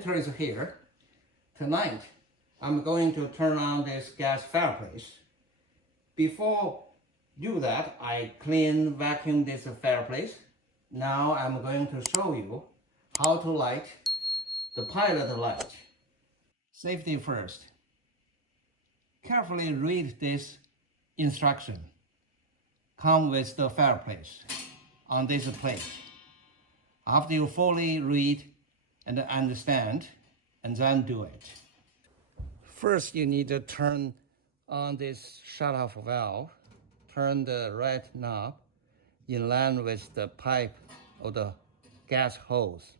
center is here. Tonight, I'm going to turn on this gas fireplace. Before do that, I vacuum this fireplace. Now I'm going to show you how to light the pilot light. Safety first. Carefully read this instruction. Come with the fireplace on this plate. After you fully read and understand, and then do it. First, you need to turn on this shut-off valve. Turn the red knob in line with the pipe or the gas hose.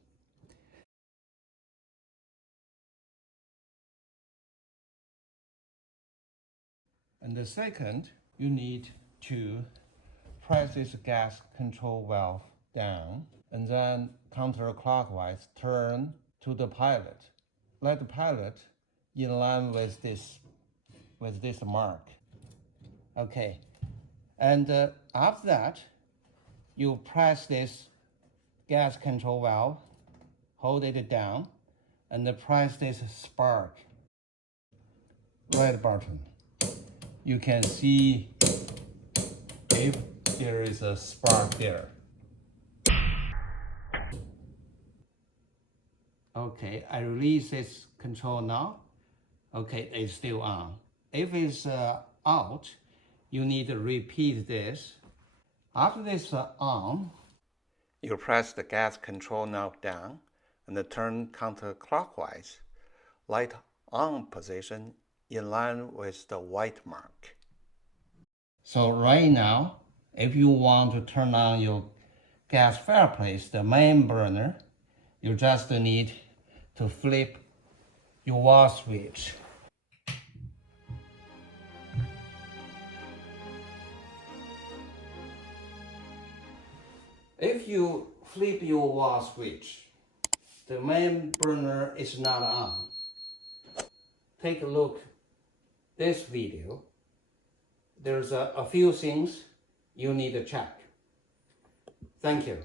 And the second, you need to press this gas control valve down and then counterclockwise turn to the pilot. Let the pilot in line with this mark. Okay, and after that, you press this gas control valve, hold it down, and press this spark red button. You can see if there is a spark there. Okay, I release this control knob. Okay, it's still on. If it's out, you need to repeat this. After this on, you press the gas control knob down and turn counterclockwise. Light on position in line with the white mark. So right now, if you want to turn on your gas fireplace, the main burner, you just need to flip your wall switch. If you flip your wall switch, the main burner is not on. Take a look this video. There's a few things you need to check. Thank you.